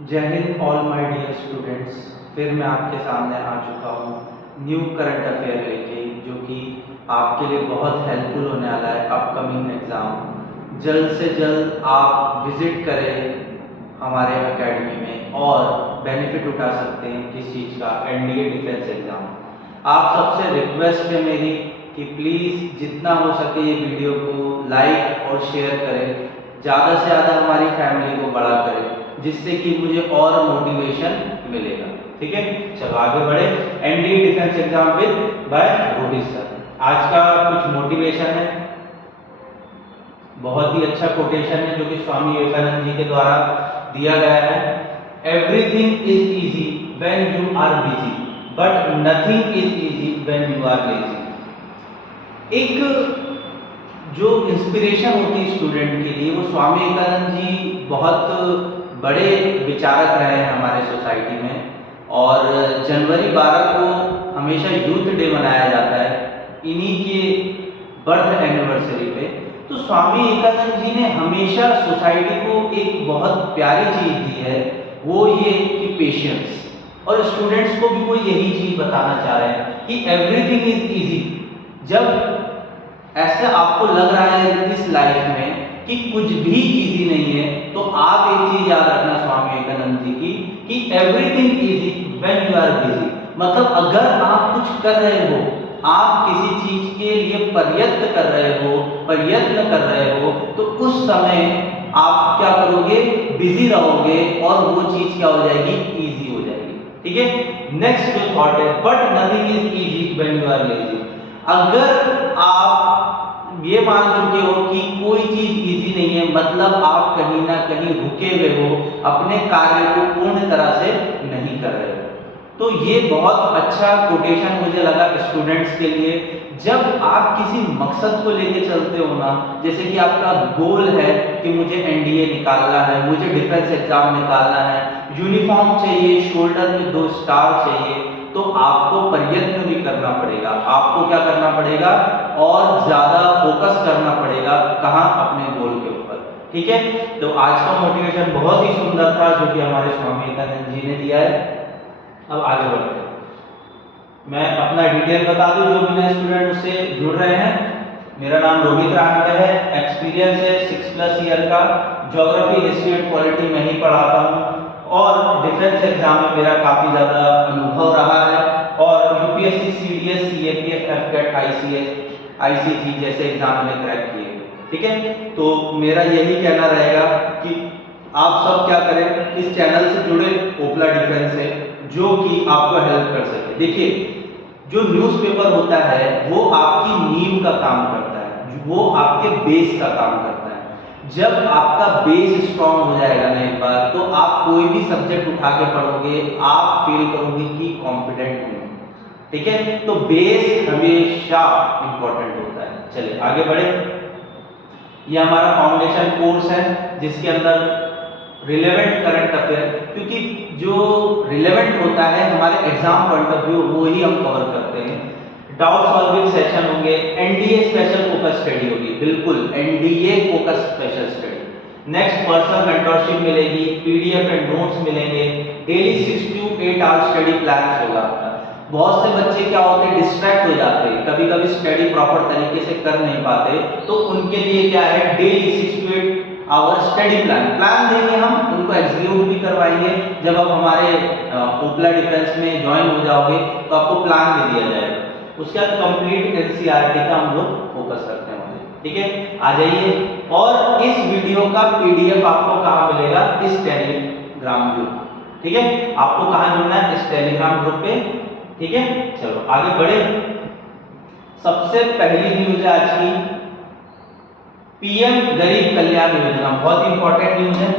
जय Hind all my dear students. फिर मैं आपके सामने आ चुका हूँ न्यू करंट अफेयर लेके, जो कि आपके लिए बहुत हेल्पफुल होने वाला है अपकमिंग एग्ज़ाम। जल्द से जल्द आप विज़िट करें हमारे एकेडमी में और बेनिफिट उठा सकते हैं किस चीज़ का, एनडीए डिफेंस एग्ज़ाम। आप सबसे रिक्वेस्ट है मेरी कि प्लीज़ जितना हो सके ये वीडियो को लाइक और शेयर करें, ज़्यादा से ज़्यादा हमारी फैमिली को बड़ा करें, जिससे कि मुझे और मोटिवेशन मिलेगा। ठीक है, चलो आगे बढ़े। NDA defence exam with by Rohit sir. आज का कुछ मोटिवेशन है, बहुत ही अच्छा कोटेशन है जो कि स्वामी विवेकानंद जी के द्वारा दिया गया है। Everything is easy when you are busy, but nothing is easy when you are lazy. एक जो इंस्पिरेशन होती है स्टूडेंट के लिए, वो स्वामी विवेकानंद जी बहुत बड़े विचारक रहे हैं हमारे सोसाइटी में, और जनवरी 12 को हमेशा यूथ डे मनाया जाता है इन्हीं के बर्थ एनिवर्सरी पे। तो स्वामी विवेकानंद जी ने हमेशा सोसाइटी को एक बहुत प्यारी चीज़ दी है, वो ये कि पेशेंस। और स्टूडेंट्स को भी वो यही चीज़ बताना चाह रहे हैं कि एवरीथिंग इज इजी। जब ऐसा आपको लग रहा है इस लाइफ में कि कुछ भी इजी नहीं है, तो आप एक चीज याद रखना स्वामी विवेकानंद जी की कि everything easy when you are busy. मतलब अगर आप कुछ कर रहे हो, आप किसी चीज के लिए प्रयत्न कर रहे हो, तो उस समय आप क्या करोगे, बिजी रहोगे और वो चीज क्या हो जाएगी, इजी हो जाएगी। ठीक है, नेक्स्ट जो थॉट है, but nothing is easy when you are lazy. अगर आप ये मान चुके हो कि कोई चीज इजी नहीं है, मतलब आप कहीं ना कहीं रुके हुए हो, अपने कार्य को पूर्ण तरह से नहीं कर रहे हो। तो ये बहुत अच्छा कोटेशन मुझे लगा स्टूडेंट्स के लिए। जब आप किसी मकसद को लेके चलते हो ना, जैसे कि आपका गोल है कि मुझे एनडीए निकालना है, मुझे डिफेंस एग्जाम निकालना है, यूनिफॉर्म चाहिए, शोल्डर में 2 स्टार चाहिए, तो आपको प्रयत्न भी करना पड़ेगा। आपको क्या करना पड़ेगा, और ज्यादा फोकस करना पड़ेगा, कहाँ, अपने गोल के ऊपर। ठीक है, तो आज का मोटिवेशन बहुत ही सुंदर था जो कि हमारे स्वामी विवेकानंद जी ने दिया है। अब आगे बढ़ते हैं, मैं अपना डिटेल बता दूं, जो भी नए स्टूडेंट उससे जुड़ रहे हैं। मेरा नाम रोहित राणवे है, एक्सपीरियंस है 6+ ईयर का, ज्योग्राफी, हिस्ट्री एंड पॉलिटी में ही पढ़ाता हूँ, और डिफेंस एग्जाम में मेरा काफी ज्यादा अनुभव रहा है, और UPSC, CDS, CAPF, AFCAT, ICS, ICG जैसे एग्जाम में क्रैक किए। ठीक है, तो मेरा यही कहना रहेगा कि आप सब क्या करें, इस चैनल से जुड़े ओपला डिफेंस से, जो कि आपको हेल्प कर सके। देखिए, जो न्यूज़पेपर होता है वो आपकी नींव का काम करता है, वो आपके बेस का काम करता है। जब आपका बेस स्ट्रांग हो जाएगा ना एक बार, तो आप कोई भी सब्जेक्ट उठा के पढ़ोगे, आप फील करोगे कि कॉन्फिडेंट हूँ। ठीक है, तो बेस हमेशा इंपॉर्टेंट होता है। चलिए आगे बढ़े। ये हमारा फाउंडेशन कोर्स है जिसके अंदर रिलेवेंट करंट अफेयर, क्योंकि जो रिलेवेंट होता है हमारे एग्जाम पॉइंट ऑफ व्यू, वो ही हम कवर करते हैं। डाउट सॉल्विंग सेशन होंगे, एनडीए स्पेशल फोकस स्टडी होगी, बिल्कुल NDA focus special study. Next personal mentorship मिलेगी, पीडीएफ एंड नोट्स मिलेंगे, daily 6 to 8 hour study plan होगा आपका। बहुत से बच्चे क्या होते हैं, डिस्ट्रैक्ट हो जाते हैं, कभी कभी स्टडी प्रॉपर तरीके से कर नहीं पाते, तो उनके लिए क्या है, daily 6 to 8 hour study plan देंगे हम, उनको एग्जीक्यूट भी करवाएंगे। जब आप हमारे ओपला डिफेंस में ज्वाइन हो जाओगे तो आपको प्लान दे दिया जाएगा, उसके बाद कंप्लीट एनसीईआरटी का हम लोग फोकस करते हैं। ठीक है, आ जाइए। और इस वीडियो का पीडीएफ आपको कहाँ मिलेगा, इस टेलीग्राम ग्रुप। ठीक है, आपको कहाँ जुड़ना है, इस टेलीग्राम ग्रुप पे। ठीक है, चलो आगे बढ़े। सबसे पहली न्यूज है आज की, पीएम गरीब कल्याण योजना, बहुत इंपॉर्टेंट न्यूज है।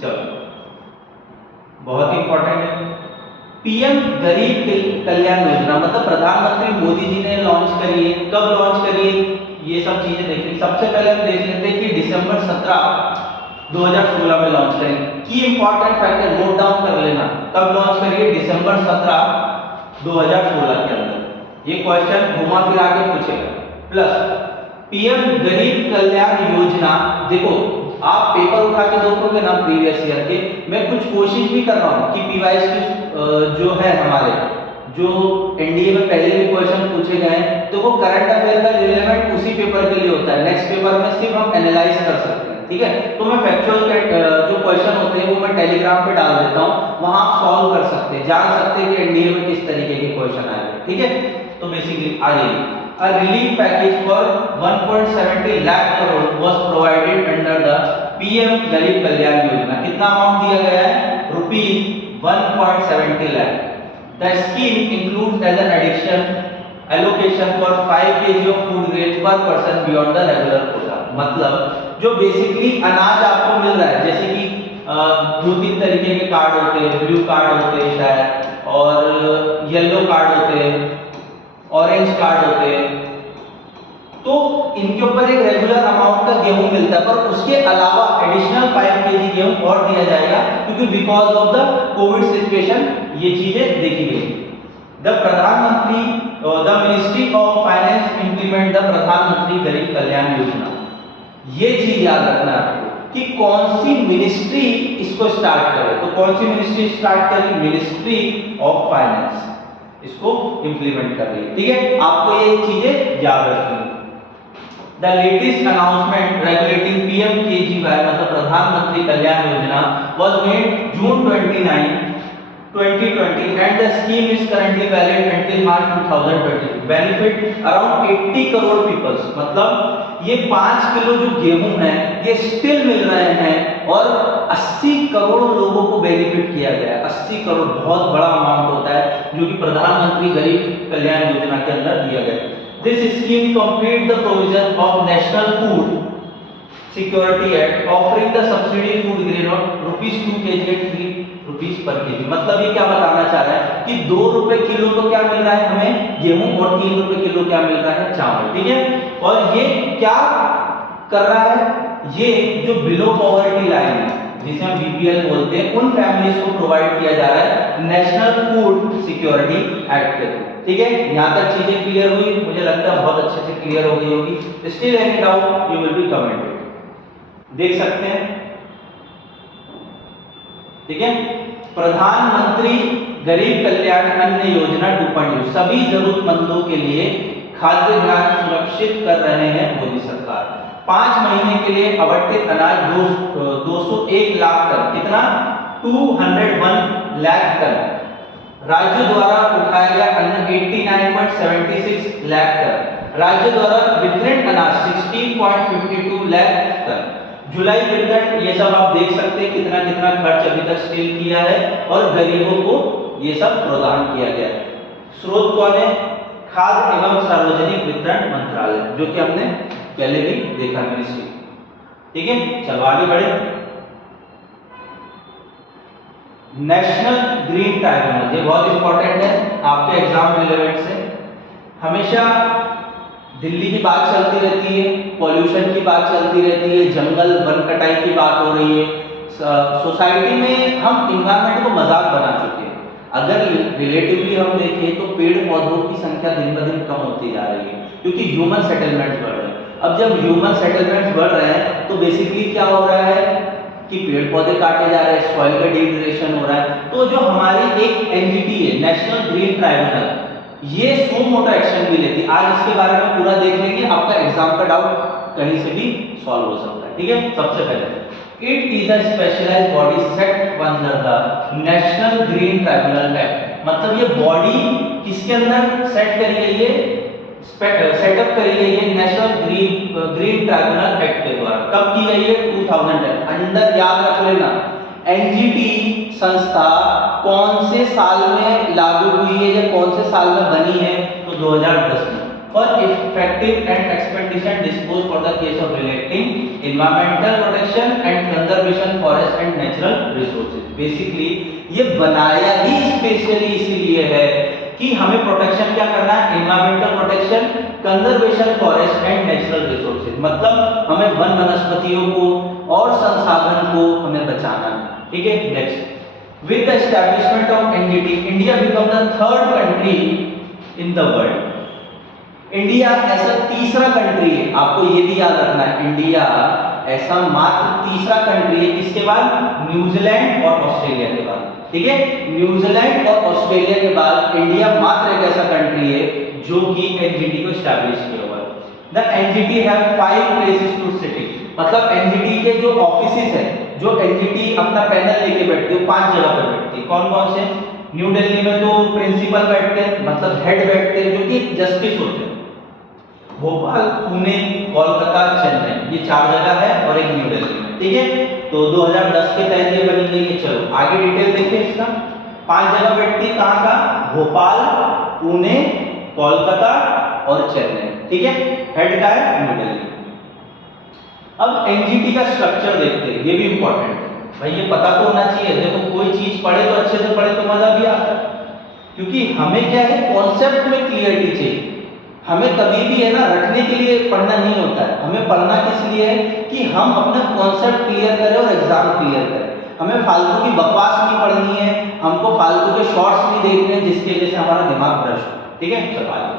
चलो, बहुत इंपॉर्टेंट है। पीएम गरीब कल्याण योजना मतलब प्रधानमंत्री मोदी जी ने लॉन्च करी है। कब लॉन्च करी है, ये सब चीजें देखिए। सबसे पहले हम देख लेते हैं कि दिसंबर 17, 2016 में लॉन्च करी। की इंपॉर्टेंट फैक्टर नोट डाउन कर लेना, कब लॉन्च करी है, दिसंबर 17, 2016 के अंदर। ये क्वेश्चन घुमा फिरा के पूछेगा। प्लस पीएम गरीब कल्याण योजना, देखो आप पेपर उठा के देखोगे ना प्रीवियस ईयर के, मैं कुछ कोशिश भी कर रहा हूँ कि पीवाईएस की जो है हमारे जो एनडीए में पहले भी क्वेश्चन पूछे गए हैं, तो वो करंट अफेयर का रिलेवेंट उसी पेपर के लिए होता है। नेक्स्ट पेपर में सिर्फ हम एनालाइज कर सकते हैं, ठीक है। तो मैं फैक्चुअल जो क्वेश्चन होते हैं वो मैं टेलीग्राम पे डाल देता हूँ, वहां आप सॉल्व कर सकते हैं, जान सकते हैं कि एनडीए में किस तरीके के क्वेश्चन आए, ठीक है। तो बेसिकली आ जाइए, a relief package for 1.70 lakh crore was provided under the PM गरीब कल्याण योजना। कितना अमाउंट दिया गया है? ₹1.70 lakh। The scheme includes as an addition allocation for 5 kg of food grains per person beyond the regular quota। मतलब जो basically अनाज आपको मिल रहा है, जैसे कि 2-3 तरीके के कार्ड होते हैं, ब्लू कार्ड होते हैं शायद, और येलो कार्ड होते हैं, ऑरेंज कार्ड होते हैं, तो इनके ऊपर एक रेगुलर अमाउंट का गेहूं मिलता है, पर उसके अलावा एडिशनल 5 केजी गेहूं और दिया जाएगा, क्योंकि because of the Covid situation ये चीजें देखी गई। द प्रधानमंत्री the ministry of finance implement the प्रधानमंत्री गरीब कल्याण योजना। ये चीज याद रखना आपको कि कौन सी मिनिस्ट्री इसको स्टार्ट करे, तो कौन सी मिनिस्ट्री स्टार्ट करी? मिनिस्ट्री ऑफ फाइनेंस इसको इंप्लीमेंट कर रही है, ठीक है। आपको ये चीजें याद रखनी है। द लेटेस्ट अनाउंसमेंट रेगुलेटिंग पीएमकेजीवाई मतलब प्रधानमंत्री Kalyan Yojana was made June 29, 2020 and the scheme is currently valid until March 2022। benefit around 80 crore peoples, मतलब ये 5 किलो जो गेहूं है ये स्टिल मिल रहे हैं और 80 करोड़ लोगों को बेनिफिट किया गया है। 80 करोड़ बहुत बड़ा अमाउंट होता है जो कि प्रधानमंत्री गरीब कल्याण योजना के अंदर दिया गया है। This scheme complete the provision of National Food Security Act offering the subsidy food grain of ₹2 kg at ₹3 per kg। मतलब ये क्या बताना चाह रहा है कि ₹2 किलो तो क्या मिल रहा है हमें गेहूं, और ₹3 किलो क्या मिल रहा है? चावल, ठीक है। और ये क्या कर रहा है? ये जो बिलो पॉवर्टी लाइन है जिसे हम बीपीएल बोलते हैं, उन फैमिलीज को प्रोवाइड किया जा रहा है नेशनल फूड सिक्योरिटी एक्ट के थ्रू, ठीक है। यहां तक चीजें क्लियर हुई? मुझे लगता है बहुत अच्छे से क्लियर हो गई होगी। Still any doubt you will be commented, देख सकते हैं, ठीक है। प्रधानमंत्री गरीब कल्याण अन्न योजना 2.0 सभी जरूरतमंदों के लिए खाद्य धान्य सुरक्षित कर रहे हैं मोदी सरकार। 5 महीने के लिए आवंटित अनाज 201 लाख टन, कितना? 201 लाख टन। राज्य द्वारा उठाया गया अन्न 89.76 लाख टन। राज्य द्वारा वितरित अनाज 16.52 लाख टन। जुलाई वितरण ये सब आप देख सकते हैं कितना कितना खर्च अभी तक स्टिल किया है और गरीबों को ये सब प्रदान किया गया है। स्रोत कौन है? खाद्य एवं सार्वजनिक वितरण मंत्रालय, जो कि हमने पहले भी देखा मिनिस्ट्री, ठीक है। चलो आगे बढ़े। नेशनल ग्रीन ट्राइब्यूनल, ये बहुत इंपॉर्टेंट है आपके एग्जाम रिलेवेंट से। हमेशा दिल्ली की बात चलती रहती है, पॉल्यूशन की बात चलती रहती है, जंगल वन कटाई की बात हो रही है। सोसाइटी में हम इन्वायरमेंट को मजाक बना चुके हैं। अगर रिलेटिवली हम देखें तो पेड़ पौधों की संख्या दिन ब दिन कम होती जा रही है, क्योंकि ह्यूमन सेटलमेंट्स बढ़ रहे हैं। अब जब ह्यूमन सेटलमेंट्स बढ़ रहे हैं तो बेसिकली क्या हो रहा है कि पेड़ पौधे काटे जा रहे हैं, सॉइल का डिग्रेडेशन हो रहा है। तो जो हमारी एक एनजीटी है नेशनल ग्रीन ट्राइब्यूनल, ये सो मोटा एक्शन भी लेती है। आज इसके बारे में पूरा देख लेंगे, आपका एग्जाम का डाउट कहीं से भी सॉल्व हो सकता है, ठीक है। सबसे पहले it is a specialised body set under the national green tribunal act, मतलब ये बॉडी किसके अंदर सेट करी गई है? सेटअप करी गई है नेशनल ग्रीन ट्राइब्यूनल एक्ट के द्वारा। कब की गई है? 2010। अंदर याद रख लेना, एनजीटी संस्था कौन से साल में लागू हुई है या कौन से साल में बनी है? तो 2010 में। For effective and expedition dispose for the case of relating environmental protection and conservation forest and natural resources. Basically ये बनाया ही स्पेशली इसीलिए है कि हमें प्रोटेक्शन क्या करना है? Environmental protection, conservation forest and natural resources, मतलब हमें वन वनस्पतियों को और संसाधन को हमें बचाना है, ठीक है। Next, with the establishment of NGT, India became the third country in the world India ऐसा तीसरा कंट्री है, आपको ये भी याद रखना है, इंडिया ऐसा मात्र तीसरा कंट्री है किसके बाद, न्यूजीलैंड और ऑस्ट्रेलिया के बाद। ठीक है, न्यूजीलैंड और ऑस्ट्रेलिया के बाद इंडिया मात्र एक ऐसा कंट्री है जो कि एनजीटी को स्टैब्लिश किया हुआ है। The NGT have 5 places to sitting, मतलब एनजीटी के जो ऑफिसेस है, जो एनजीटी अपना पैनल लेके बैठती है 5 जगह पर बैठती है। कौन कौन से, न्यू दिल्ली में तो प्रिंसिपल बैठते हैं, मतलब हेड बैठते हैं जो कि जस्टिस होते हैं। भोपाल, पुणे, कोलकाता, चेन्नई, ये 4 जगह है और एक न्यू दिल्ली में। ठीक है, तो 2010 के तहत ये बनी गई है। चलो आगे डिटेल देखिए इसका। 5 जगह बैठती है, कहाँ का, भोपाल, पुणे, कोलकाता और चेन्नई। ठीक है, हेड का है न्यू दिल्ली। अब एनजीटी का स्ट्रक्चर देखते हैं, ये भी इंपॉर्टेंट है भाई, ये पता तो होना चाहिए। देखो कोई चीज पढ़े तो अच्छे से पढ़े तो मजा भी आता है, क्योंकि हमें क्या है, कॉन्सेप्ट में क्लियरिटी चाहिए। हमें कभी भी है ना रटने के लिए पढ़ना नहीं होता है, हमें पढ़ना किस लिए है कि हम अपना कॉन्सेप्ट क्लियर करें और एग्जाम क्लियर करें। हमें फालतू की बकवास नहीं पढ़नी है, हमको फालतू के शॉर्ट्स नहीं देखने हैं जिसकी वजह से हमारा दिमाग भ्रष्ट हो। ठीक है, चलो आगे।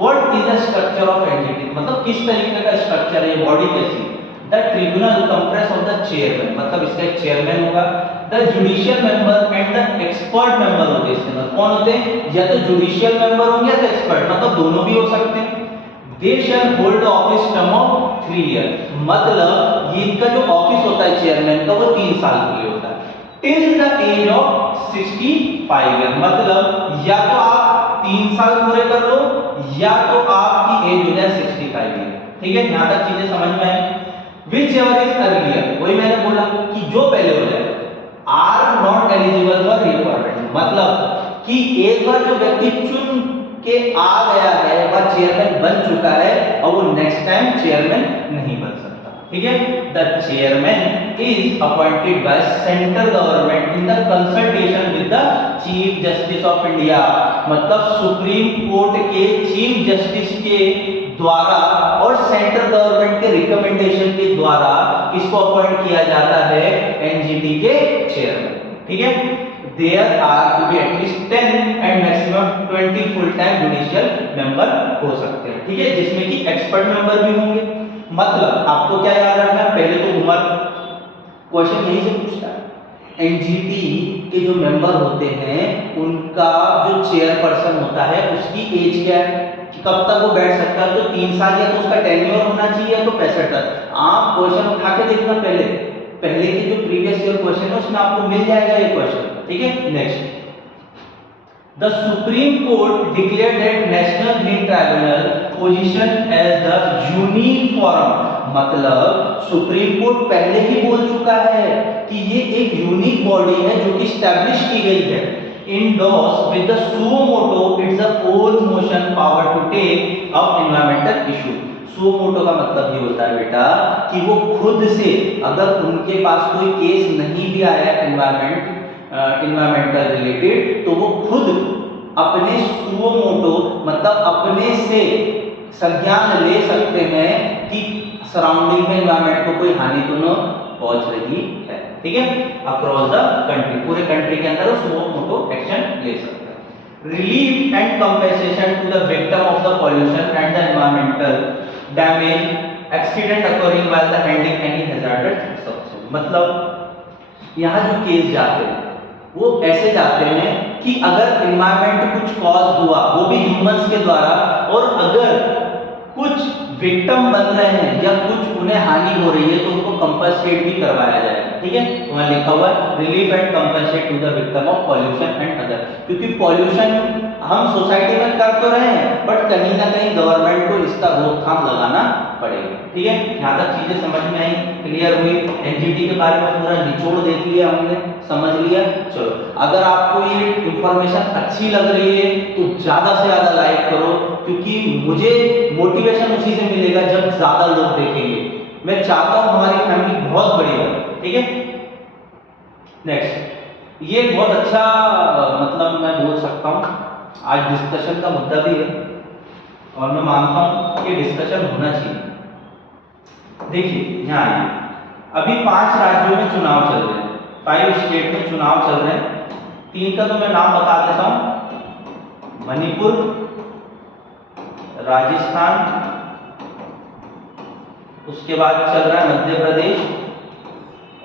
What is the structure of NGT, मतलब किस तरीके का स्ट्रक्चर है, बॉडी कैसी है। The tribunal compress of the chairman, मतलब इसका एक चेयरमैन होगा। The judicial member and the expert member होते हैं इसके अंदर। कौन होते हैं, या तो जुडिशियल मेंबर होंगे या तो एक्सपर्ट, मतलब दोनों भी हो सकते हैं। They shall hold office term of 3 year, मतलब ये इनका जो ऑफिस होता है चेयरमैन का वो 3 साल के लिए होता है। Till the age of 65 year, मतलब या तो आप 3 साल पूरे कर लो या तो आपकी एज हो जाए 65 ईयर। ठीक है, यहां तक चीजें समझ में आई। विच एवर इज अर्लियर, वही मैंने बोला कि जो पहले हो जाए, are not eligible for reappointment, मतलब कि एक बार जो व्यक्ति चुन के आ गया है वह चेयरमैन बन चुका है और वो नेक्स्ट टाइम चेयरमैन नहीं बन सकता। ठीक है, the chairman is appointed by central government in the consultation with the chief justice of India, मतलब सुप्रीम कोर्ट के चीफ जस्टिस के द्वारा और सेंट्रल गवर्नमेंट के रिकमेंडेशन के द्वारा किसको अपॉइंट किया जाता है, एनजीटी के चेयरमैन। ठीक है, there are to be at least 10 and maximum 20 full time judicial member हो सकते हैं। ठीक है, जिसमें कि एक्सपर्ट मेंबर भी होंगे। मतलब आपको क्या याद रखना है, पहले तो उम्र, क्वेश्चन यही से पूछता है। एनजीटी के जो मेंबर होते हैं उनका जो चेयरपर्सन होता है उसकी एज क्या है, कब तक वो बैठ सकता है, तो 3 साल या तो उसका टेन्योर होना चाहिए या तो 65 तक। आप क्वेश्चन उठा के देखना, पहले के जो प्रीवियस ईयर क्वेश्चन है उसमें आपको मिल जाएगा ये क्वेश्चन। ठीक है, next. The supreme court declared that national green tribunal position as the unique forum, मतलब सुप्रीम कोर्ट पहले ही बोल चुका है कि ये एक यूनिक बॉडी है जो कि स्टैब्लिश की गई है। Endorsed with the suo motu, it's the own motion power to take up environmental issue. suo motu का मतलब ये होता है बेटा कि वो खुद से, अगर उनके पास कोई केस नहीं भी आया एनवायरमेंटल रिलेटेड, तो वो खुद अपने suo motu मतलब अपने से संज्ञान ले सकते हैं कि सराउंडिंग में एनवायरमेंट को कोई हानि तो न पहुंच रही है। ठीक है, अक्रॉस द कंट्री, पूरे कंट्री के अंदर suo motu एक्शन ले सकते हैं। Relief and compensation to the victim of the pollution and the environmental damage accident occurring while the handling any hazardous substance, मतलब यहाँ जो केस जाते हैं वो ऐसे जाते हैं कि अगर एनवायरमेंट कुछ कॉज हुआ वो भी ह्यूमंस के द्वारा, और अगर कुछ विक्टिम बन रहे हैं या कुछ उन्हें हानि हो रही है तो उनको कंपनसेट भी करवाया जाएगा। ठीक है, वहां लिखा हुआ है relief and compensate to the victim of pollution and other, क्योंकि पॉल्यूशन हम सोसाइटी में कर तो रहे हैं बट कहीं ना कहीं गवर्नमेंट को इसका रोकथाम लगाना पड़ेगा। ठीक है, यहाँ तक चीजें समझ में आई, क्लियर हुई। एनजीटी के बारे में पूरा निचोड़ देख लिया हमने, समझ लिया। चलो, अगर आपको ये इंफॉर्मेशन अच्छी लग रही है तो ज्यादा से ज्यादा लाइक करो, क्योंकि मुझे मोटिवेशन उसी से मिलेगा जब ज्यादा लोग देखेंगे। मैं चाहता हूं हमारी फैमिली बहुत बड़ी हो। ठीक है, नेक्स्ट। ये बहुत अच्छा मतलब मैं बोल सकता हूं आज डिस्कशन का मुद्दा भी है और मैं मानता हूं कि डिस्कशन होना चाहिए। देखिए यहाँ आइए, अभी 5 राज्यों में चुनाव चल रहे हैं, 5 स्टेट में चुनाव चल रहे हैं। 3 का तो मैं नाम बता देता हूं, मणिपुर, राजस्थान, उसके बाद चल रहा है मध्य प्रदेश,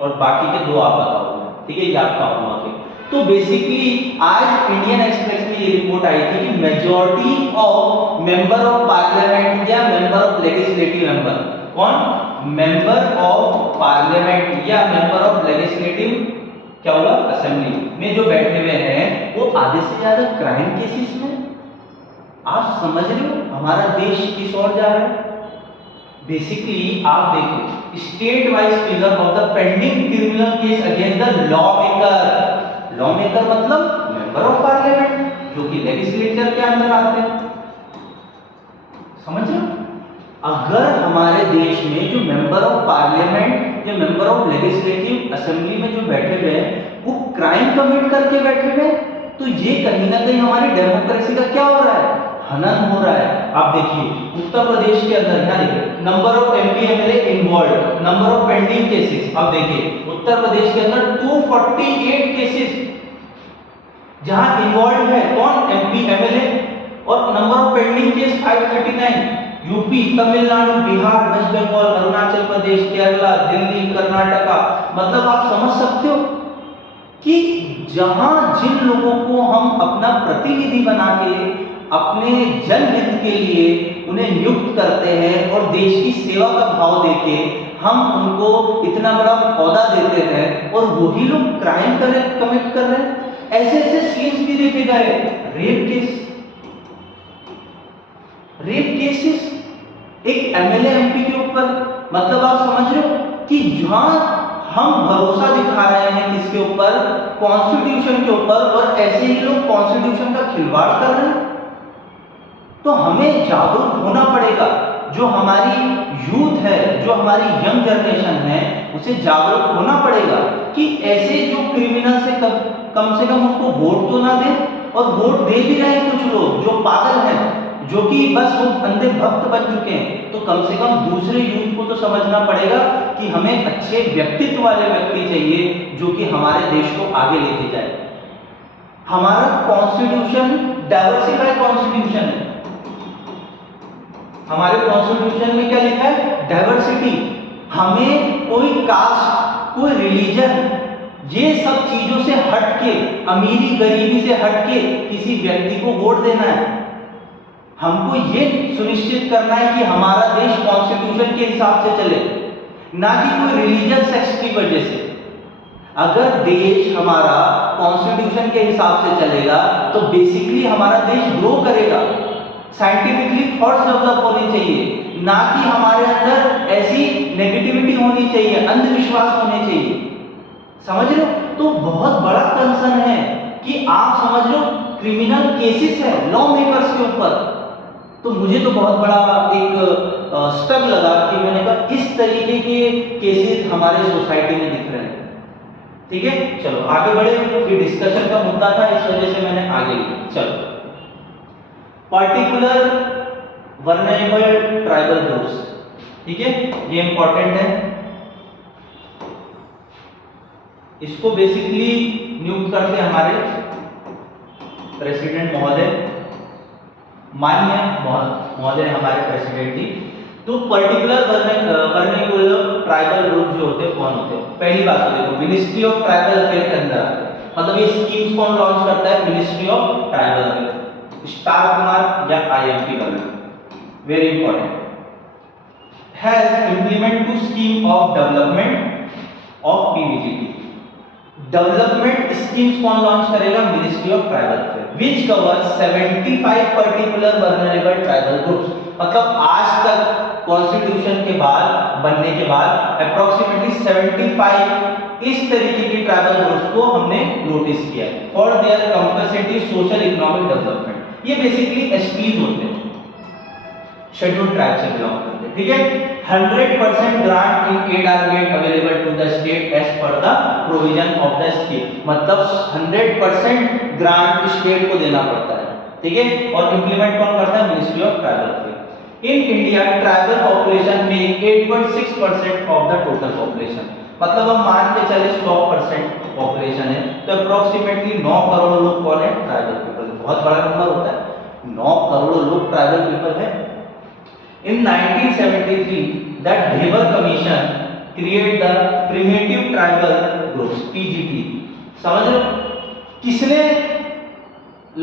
और बाकी के दो आप बताओ, ठीक है, ये आपका होमवर्क है। तो बेसिकली आज इंडियन एक्सप्रेस में ये रिपोर्ट आई थी कि majority of member of parliament या मेंबर ऑफ लेजिस्लेटिव मेंबर, कौन, मेंबर ऑफ पार्लियामेंट या मेंबर ऑफ लेजिस्लेटिव क्या होगा, असेंबली में जो बैठे हुए हैं वो आधे से ज्यादा क्राइम केसेस में। आप समझ रहे हो हमारा देश किस ओर जा रहा है। बेसिकली आप देखो state wise figure of the pending criminal case against the law maker. Law maker मतलब मेंबर ऑफ पार्लियामेंट जो कि लेजिस्लेचर के अंदर आते हैं। समझ रहे हो, अगर हमारे देश में जो मेंबर ऑफ पार्लियामेंट या मेंबर ऑफ लेजिस्लेटिव असेंबली में जो बैठे हुए हैं वो क्राइम कमिट करके बैठे हुए हैं, तो ये कहीं ना कहीं हमारी डेमोक्रेसी का क्या हो रहा है, हनन हो रहा है। आप देखिए उत्तर प्रदेश के अंदर यहाँ देखिए number of MP MLA involve, number of pending cases. अब देखिए उत्तर प्रदेश के अंदर 248 केसेस जहां इन्वॉल्व है कौन, एमपी एमएलए, और number of pending case 539। UP, Tamil Nadu, Bihar, West Bengal, Arunachal Pradesh, Kerala, Delhi, Karnataka. मतलब आप समझ सकते हो कि जहां जिन लोगों को हम अपना प्रतिनिधि बना के अपने जनहित के लिए उन्हें नियुक्त करते हैं और देश की सेवा का भाव देके हम उनको इतना बड़ा पौधा देते हैं और वही लोग क्राइम कमिट कर रहे हैं। ऐसे ऐसे सीन्स भी देखे गए, रेप केसेस एक एमएलए एमपी के ऊपर। मतलब आप समझ रहे हो कि जहां हम भरोसा दिखा रहे हैं किसके ऊपर, कॉन्स्टिट्यूशन के ऊपर, और ऐसे ही लोग कॉन्स्टिट्यूशन का खिलवाड़ कर रहे हैं। तो हमें जागरूक होना पड़ेगा, जो हमारी यूथ है, जो हमारी यंग जनरेशन है, उसे जागरूक होना पड़ेगा कि ऐसे जो क्रिमिनल से कम से कम उनको वोट तो ना दें। और वोट दे भी रहे हैं कुछ लोग जो पागल हैं, जो कि बस वो अंधे भक्त बन चुके हैं, तो कम से कम दूसरे यूथ को तो समझना पड़ेगा कि हमें अच्छे व्यक्तित्व वाले व्यक्ति चाहिए जो कि हमारे देश को आगे लेके जाए। हमारा कॉन्स्टिट्यूशन डाइवर्सिफाइड कॉन्स्टिट्यूशन है। हमारे कॉन्स्टिट्यूशन में क्या लिखा है, डाइवर्सिटी। हमें कोई कास्ट, कोई रिलीजन, ये सब चीजों से हटके, अमीरी गरीबी से हटके किसी व्यक्ति को वोट देना है। हमको ये सुनिश्चित करना है कि हमारा देश कॉन्स्टिट्यूशन के हिसाब से चले, ना कि कोई रिलीजियस सेक्ट की वजह से। अगर देश हमारा कॉन्स्टिट्यूशन के हिसाब से चलेगा तो बेसिकली हमारा देश ग्रो करेगा। साइंटिफिकली थॉट्स डेवलप होने चाहिए, ना कि हमारे अंदर ऐसी नेगेटिविटी होनी चाहिए, अंधविश्वास होने चाहिए। समझ रहे हो, तो बहुत बड़ा कंसर्न है कि आप समझ लो क्रिमिनल केसेस है लॉ मेकर्स के ऊपर। तो मुझे तो बहुत बड़ा एक स्ट्रगल लगा कि मैंने कहा इस तरीके के केसेस हमारे सोसाइटी में दिख रहे हैं। ठीक है, चलो आगे बढ़े। ये डिस्कशन का मुद्दा था, इस वजह से मैंने आगे लिया। चलो, पर्टिकुलर वल्नरेबल ट्राइबल ग्रुप्स, ठीक है, ये इंपॉर्टेंट है। इसको बेसिकली नियुक्त करते हमारे प्रेसिडेंट महोदय, माननीय महोदय हमारे प्रेसिडेंट जी। तो पर्टिकुलर वल्नरेबल ट्राइबल ग्रुप जो होते हैं कौन होते हैं, पहली बात तो देखो मिनिस्ट्री ऑफ ट्राइबल अफेयर के अंदर आते हैं। मतलब ये स्कीम्स कौन लॉन्च करता है, ministry of tribal affair, star Kumar या IMP government, very important, has implement to scheme of development of PVGT. Development schemes कौन लॉन्च करेगा, ministry of tribal affair, which cover 75 particular vulnerable tribal groups. मतलब आज तक constitution के बाद बनने के बाद अप्रोक्सीमेटली 75 इस तरीके की ट्राइबल ग्रुप्स को हमने नोटिस किया for their compensative social economic development. ये बेसिकली एसपीज होते हैं, शेड्यूल्ड ट्राइब से बिलोंग करते हैं। ठीक है, 100% grant in aid are made available to the state as per the provision of the scheme. मतलब 100% ग्रांट स्टेट को देना पड़ता है। ठीक है, और इंप्लीमेंट कौन करता है, ministry of tribal affair. In India tribal population में 8.6% ऑफ द टोटल पॉपुलेशन। मतलब हम मान के चले 100% पॉपुलेशन है तो अप्रोक्सीमेटली 9 करोड़ लोग कौन है, ट्राइबल पीपल। बहुत बड़ा नंबर होता है, 9 करोड़ लोग ट्राइबल पीपल है। In 1973, the Devar Commission created the Primitive Tribal Groups (PGT). समझ रहे हो? किसने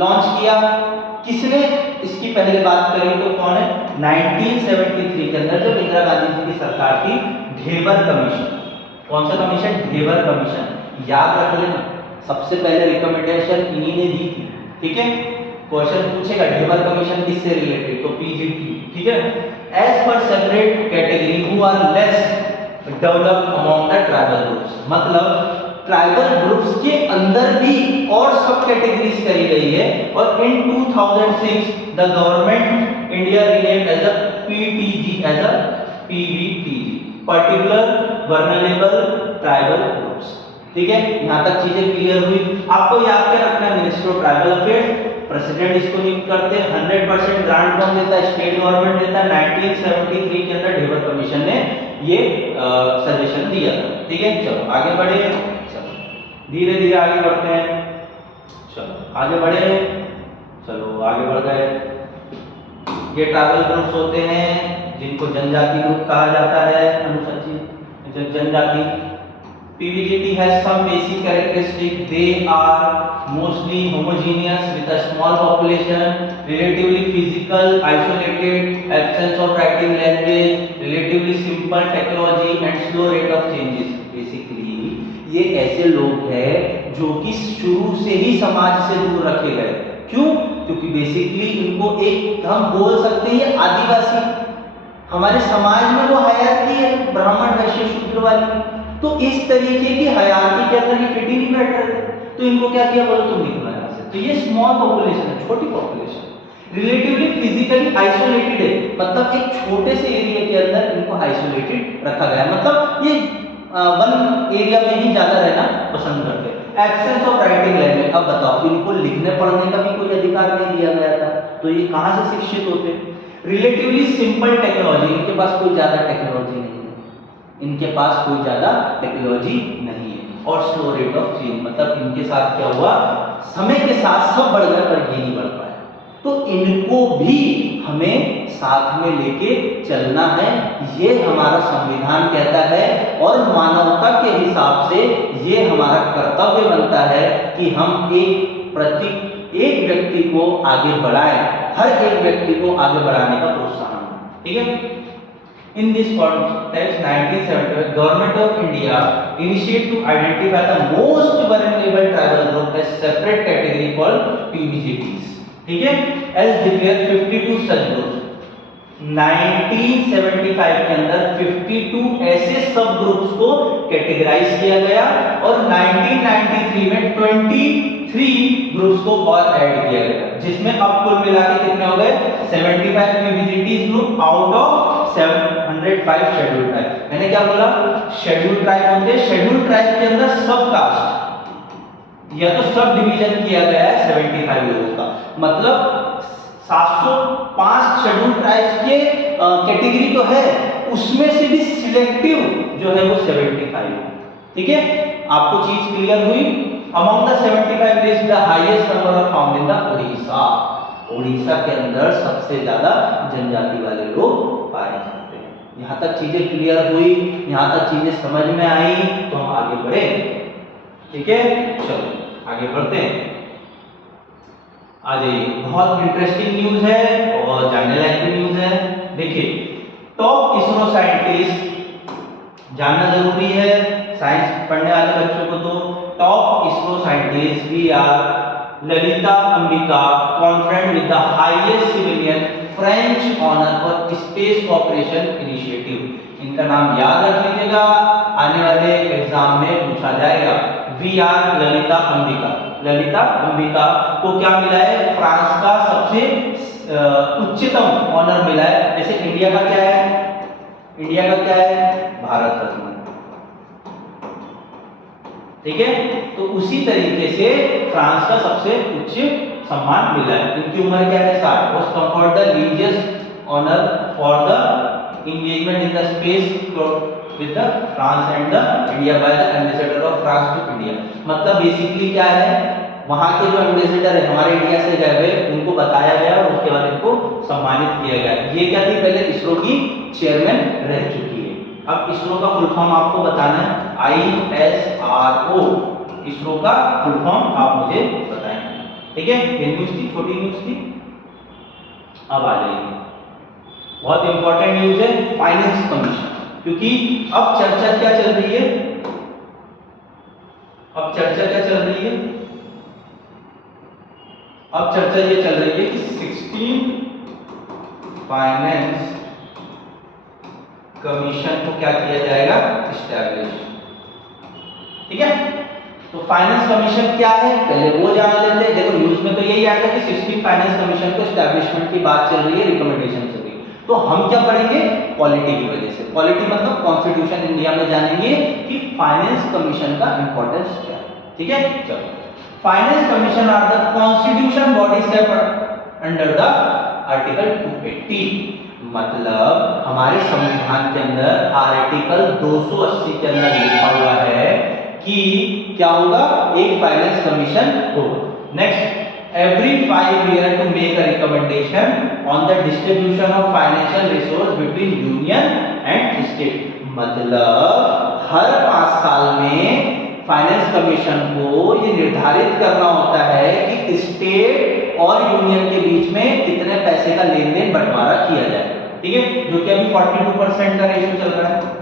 लॉन्च किया, किसने इसकी पहले बात करी तो कौन है? 1973 के अंदर जब इंदिरा गांधी जी की सरकार थी, ढेबर कमीशन। कौन सा कमीशन? ढेबर कमीशन। याद रख लेना, सबसे पहले रिकमेंडेशन इन्हीं ने दी थी। ठीक है, क्वेश्चन पूछेगा ढेबर कमीशन किससे रिलेटेड, तो पीजीटी। ठीक है, as per separate category who are less developed among the tribal groups, मतलब ट्राइबल ग्रुप्स के अंदर भी और सब कैटेगरीज करी गई है। और in 2006 the government India renamed as a PTG, as a PVTG, particular vulnerable tribal groups. ठीक है, यहां तक चीजें क्लियर हुई। आपको याद क्या रखना है? Minister of tribal affairs, president इसको नियुक्त करते हैं। 100% ग्रांट कौन देता है? स्टेट गवर्नमेंट देता है। 1973 के अंदर ढेबर कमीशन ने ये सजेशन दिया था। ठीक है, चलो आगे बढ़े, चलो धीरे धीरे आगे बढ़ते हैं। चलो आगे बढ़े, चलो आगे बढ़ गए। ये ट्राइबल ग्रुप्स होते हैं जिनको जनजाति ग्रुप कहा जाता है, अनुसूचित जनजाति। PVGT has some basic characteristics. They are mostly homogeneous with a small population, relatively physical, isolated, absence of writing language, relatively simple technology and slow rate of changes. Basically, ये ऐसे लोग हैं जो कि शुरू से ही समाज से दूर रखे गए। क्यों? क्योंकि बेसिकली इनको एक हम बोल सकते हैं आदिवासी, हमारे समाज में वो हयाती है ब्राह्मण वैश्य शूद्र वाली, तो इस तरीके की हयाती के अंदर ये फिट ही नहीं बैठ रहे थे, तो इनको क्या किया? बोलो तुम निकलो यहाँ से। तो ये स्मॉल पॉपुलेशन है, छोटी पॉपुलेशन, रिलेटिवली फिजिकली आइसोलेटेड है, मतलब एक छोटे से एरिया के अंदर इनको आइसोलेटेड रखा गया है, मतलब ये वन एरिया में ही ज्यादा रहना पसंद करते हैं। एब्सेंस ऑफ राइटिंग लैंग्वेज, अब बताओ इनको लिखने पढ़ने का भी कोई अधिकार नहीं दिया गया था, तो ये कहाँ से शिक्षित होते? रिलेटिवली सिंपल टेक्नोलॉजी, इनके पास कोई ज्यादा टेक्नोलॉजी नहीं है, इनके पास कोई ज्यादा टेक्नोलॉजी नहीं है। और स्लो रेट ऑफ चेंज, मतलब इनके साथ क्या हुआ? समय के साथ सब बढ़ गया पर ये नहीं बढ़ पाया, तो इनको भी हमें साथ में लेके चलना है, ये हमारा संविधान कहता है। और मानवता के हिसाब से ये हमारा कर्तव्य बनता है कि हम एक व्यक्ति को आगे बढ़ाएं, हर एक व्यक्ति को आगे बढ़ाने का प्रोत्साहन। ठीक है, in this context 1975 government of India initiated to identify the most vulnerable tribal group as separate category called PVGTs. ठीक है, as declared 52 such groups। 1975 के अंदर 52 ऐसे सब ग्रुप्स को कैटेगराइज किया गया और 1993 में 23 ग्रुप्स को और ऐड किया गया, जिसमें अब कुल मिला के कितने हो गए? 75 PVGTs group out of 705 schedule tribe. मैंने क्या बोला? शेड्यूल ट्राइब होते हैं, शेड्यूल ट्राइब के अंदर सब कास्ट या तो सब डिवीजन किया गया है 75 लोगों का, मतलब 705 शेड्यूल ट्राइब्स के कैटेगरी तो है, उसमें से भी सिलेक्टिव जो है वो 75। ठीक है, आपको चीज क्लियर हुई? Among the 75 list the highest number of found in the Odisha. Odisha के अंदर सबसे ज्यादा जनजाति वाले लोग पाए जाते हैं। यहाँ तक चीजें क्लियर हुई, यहाँ तक चीजें समझ में आई, तो हम आगे बढ़े। ठीक है, चलो आगे बढ़ते हैं। आज बहुत इंटरेस्टिंग न्यूज है और जानने लायक भी न्यूज है। देखिए, टॉप इसरो साइंटिस्ट जानना जरूरी है साइंस पढ़ने वाले बच्चों को। तो top ISRO scientist V R Lalitha Ambika, conferred with the highest civilian French honour for space operation initiative. इनका नाम याद रख लीजिएगा, आने वाले एग्जाम में पूछा जाएगा। V R Lalitha Ambika. ललिता अंबिका को क्या मिला है? फ्रांस का सबसे उच्चतम ऑनर मिला है। जैसे इंडिया का क्या है? इंडिया का क्या है? भारत रत्न। ठीक है, तो उसी तरीके से फ्रांस का सबसे उच्च सम्मान मिला है। इनकी उम्र क्या है? 60। was conferred the religious honor for the engagement in the space with the France and the India by the ambassador of France to India। मतलब बेसिकली क्या है? वहाँ के जो एम्बेसडर है हमारे इंडिया से गए हुए उनको बताया गया और उसके बाद इनको सम्मानित किया गया। ये क्या थी, पहले इसरो की चेयरमैन रह चुकी है। अब इसरो का फुल फॉर्म आपको बताना है, ISRO, इसरो का फुल फॉर्म आप मुझे बताएं। ठीक है, ये न्यूज थी, छोटी न्यूज थी। अब आ जाइए, बहुत इंपॉर्टेंट न्यूज है, फाइनेंस कमीशन, क्योंकि अब चर्चा क्या चल रही है, अब चर्चा क्या चल रही है, अब चर्चा ये चल रही है कि 16 फाइनेंस कमीशन को क्या किया जाएगा, इस्टेब्लिश। ठीक है, तो फाइनेंस कमीशन क्या है पहले वो जान लेते हैं। देखो न्यूज में तो यही आएगा कि 16 फाइनेंस कमीशन को इस्टेब्लिशमेंट की बात चल रही है, रिकमेंडेशन से भी। तो हम क्या पढ़ेंगे, पॉलिटी की वजह से, पॉलिटी मतलब कॉन्स्टिट्यूशन इंडिया में जानेंगे कि फाइनेंस कमीशन का इंपॉर्टेंस क्या है। ठीक है, चलो, finance commission are the constitution body set under the article 280, मतलब हमारे संविधान के अंदर आर्टिकल 280 के अंदर लिखा हुआ है कि क्या होगा, एक फाइनेंस कमीशन होगा। Next, every 5 years to make a recommendation on the distribution of financial resource between union and state, मतलब हर 5 साल में फाइनेंस कमीशन को ये निर्धारित करना होता है कि स्टेट और यूनियन के बीच में कितने पैसे का लेन देन बंटवारा किया जाए। ठीक है, जो कि अभी 42% का रेशियो चल रहा है।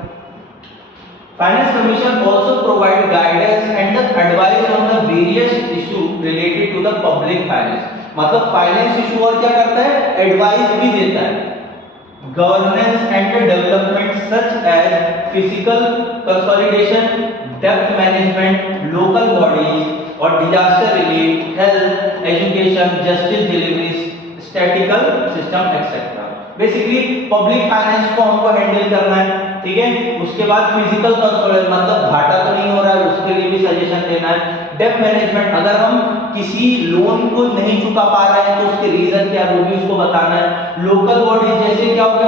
Finance Commission also provide guidance and the advice on the various issue related to the public finance, मतलब फाइनेंस इशू और क्या करता है, एडवाइस भी देता है। Governance and development such as physical consolidation, डेब्ट मैनेजमेंट, लोकल बॉडीज और disaster relief, health, education, justice delivery, statistical system etcetera. Basically public finance को हमको हैंडल करना है। ठीक है, उसके बाद फिजिकल कंसोलिडेशन, मतलब घाटा तो नहीं हो रहा है, उसके लिए भी सजेशन देना है। डेब्ट मैनेजमेंट, अगर हम किसी लोन को नहीं चुका पा रहे हैं तो उसके रीजन क्या है वो भी उसको बताना है। लोकल बॉडी जैसे क्या हो गया,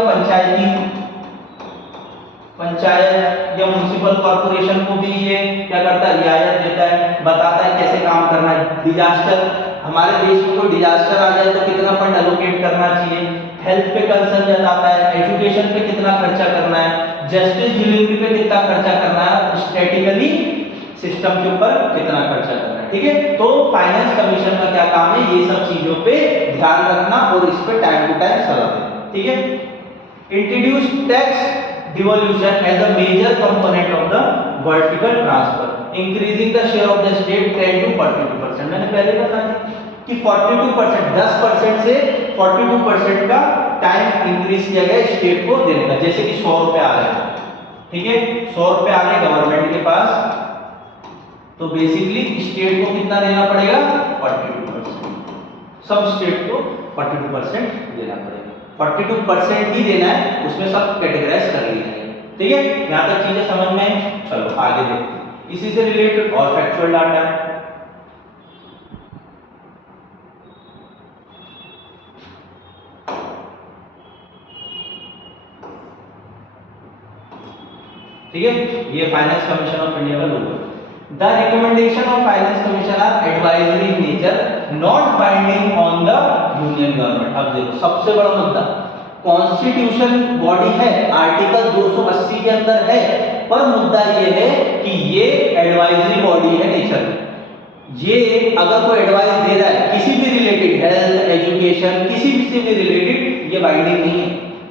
पंचायत या म्युनिसिपल कॉर्पोरेशन को भी ये क्या करता है, रियायत देता है, बताता है कैसे काम करना है। डिजास्टर, हमारे देश में कोई डिजास्टर आ जाए तो कितना फंड एलोकेट करना चाहिए। हेल्थ पे कंसर्न जताता है, एजुकेशन पे कितना खर्चा करना है, जस्टिस डिलीवरी पे कितना खर्चा करना है, स्टैटिकली सिस्टम के ऊपर कितना खर्चा करना है। ठीक है, तो फाइनेंस कमीशन का क्या काम है, ये सब चीजों पे ध्यान रखना और इस पे टाइम टू टाइम सलाह देना। ठीक है, introduce tax devolution as a major component of the vertical transfer, increasing the share of the state 10 to 42%। मैंने पहले बताया कि 42%, 10% से 42% का टाइम इंक्रीज किया गया स्टेट को देने का। जैसे कि 100 रुपए आ रहे हैं, ठीक है, 100 रुपए आ रहे गवर्नमेंट के पास, तो बेसिकली स्टेट को कितना देना पड़ेगा, 42%। सब स्टेट को 42% देना पड़ेगा। 42% ही देना है, उसमें सब कैटेगराइज कर लिया है। ठीक है, यहां तक चीजें समझ में आई। चलो आगे देखते हैं, इसी से रिलेटेड और फैक्चुअल डाटा है। ठीक है, ये फाइनेंस कमीशन ऑफ इंडिया का logo. The recommendation of finance commission are advisory in nature, not binding on the union government. अब देखो सबसे बड़ा मुद्दा, कॉन्स्टिट्यूशन बॉडी है, आर्टिकल 280 के अंदर है, पर मुद्दा ये है कि ये एडवाइजरी बॉडी है नेचर में। ये अगर कोई एडवाइस दे रहा है किसी भी रिलेटेड, हेल्थ, एजुकेशन, किसी भी से भी रिलेटेड, ये बाइंडिंग नहीं है।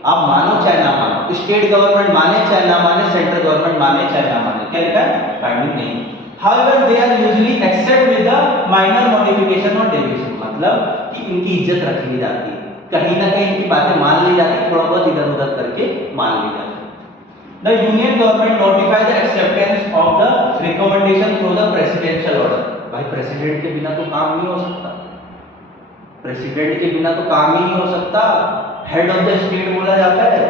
आप मानो चाहे ना मानो, स्टेट गवर्नमेंट माने चाहे ना माने, सेंट्रल गवर्नमेंट माने चाहे ना माने, क्या लिखा है, बाइंडिंग नहीं है। However, they are usually accept with the minor modification or deviation, मतलब कि इनकी इज्जत रख ली जाती है, कहीं ना कहीं इनकी बातें मान ली जाती है, थोड़ा बहुत इधर उधर करके मान ली जाती है। The union government notify the acceptance of the recommendation through the presidential order। भाई प्रेसिडेंट के बिना तो काम नहीं हो सकता, प्रेसिडेंट के बिना तो काम ही नहीं हो सकता। हेड ऑफ द स्टेट बोला जाता है,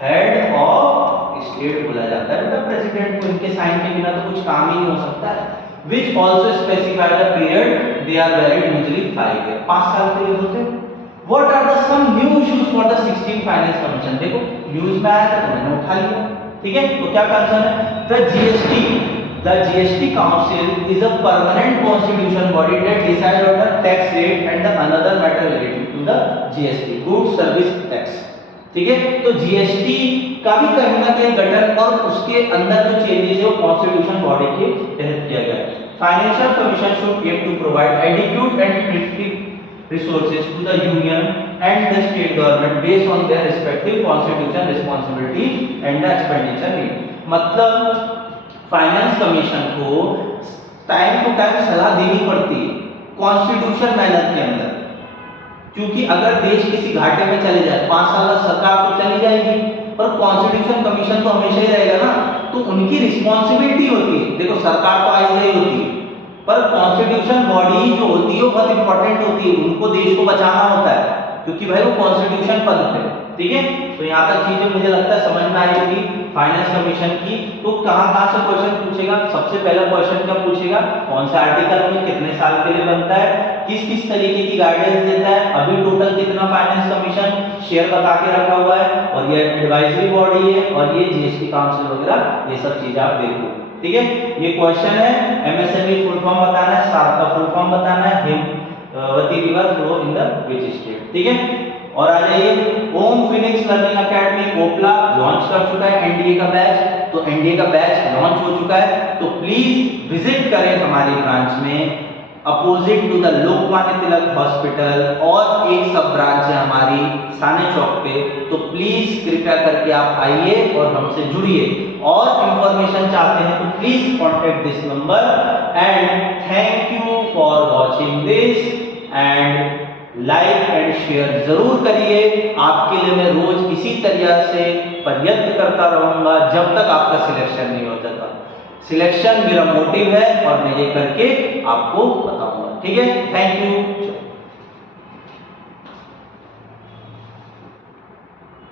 हेड ऑफ स्टेट बोला जाता है बेटा प्रेसिडेंट को, इनके साइन के बिना तो कुछ काम ही नहीं हो सकता है। Which also specify the period they are valid, usually 5 years, 5 साल के लिए होते हैं। What are the some new issues for the 16 finance commission? देखो न्यूज में आया था तो मैंने उठा लिया। ठीक है, तो क्या कंसर्न है, the GST the GST Council is a permanent constitution body that decides on the tax rate and the another matter related to the GST, Goods Service Tax. ठीक है, तो GST का भी कहीं ना कहीं गठन और उसके अंदर जो चेंजेस है वो कॉन्स्टिट्यूशन बॉडी के तहत किया गया है. Financial commission should aim to provide adequate and effective resources to the union and the state government based on their respective constitution responsibility and the expenditure need. मतलब फाइनेंस कमीशन को time to time सलाह देनी पड़ती है constitution manner के अंदर, क्योंकि अगर देश किसी घाटे में चले जाए 5 साल सरकार तो चली जाएगी, पर कॉन्स्टिट्यूशन कमीशन तो हमेशा ही रहेगा ना, तो उनकी रिस्पांसिबिलिटी होती है. देखो सरकार तो आई गई होती है, पर कॉन्स्टिट्यूशन बॉडी जो होती है वो बहुत इंपॉर्टेंट होती है, उनको देश को बचाना होता है, क्योंकि भाई वो कॉन्स्टिट्यूशन पद पे. ठीक है, तो यहाँ तक चीजें मुझे लगता है समझ में आई होगी फाइनेंस कमीशन की. तो कहाँ से क्वेश्चन पूछेगा? सबसे पहला क्वेश्चन क्या पूछेगा, कौन सा आर्टिकल में कितने साल के लिए बनता है, किस किस तरीके की गाइडेंस देता है, अभी टोटल कितना फाइनेंस कमीशन शेयर बता के रखा हुआ है, और ये एडवाइजरी बॉडी है, और ये जीएसटी काउंसिल वगैरह, ये सब चीजें आप देखो. ठीक है, ये क्वेश्चन है. एमएसएमई फुल फॉर्म बताना है, सार्क का फुल फॉर्म बताना है, Himvati river flow in the which state. ठीक है, और आ जाइए ओम फिनिक्स लर्निंग एकेडमी ओपला लॉन्च कर चुका है एनडीए का बैच. तो एनडीए का बैच लॉन्च हो चुका है, तो प्लीज विजिट करें हमारी ब्रांच में opposite to the Lokmanya Tilak hospital, और एक सब ब्रांच है हमारी साने चौक पे. तो प्लीज कृपया करके आप आइए और हमसे जुड़िए, और इंफॉर्मेशन चाहते हैं तो please contact this number. And thank you for watching this, and like and share जरूर करिए. आपके लिए मैं रोज इसी तरह से प्रयत्न करता रहूंगा जब तक आपका सिलेक्शन नहीं हो जाता. सिलेक्शन मेरा मोटिव है और मैं ये करके आपको बताऊंगा. ठीक है, थैंक यू.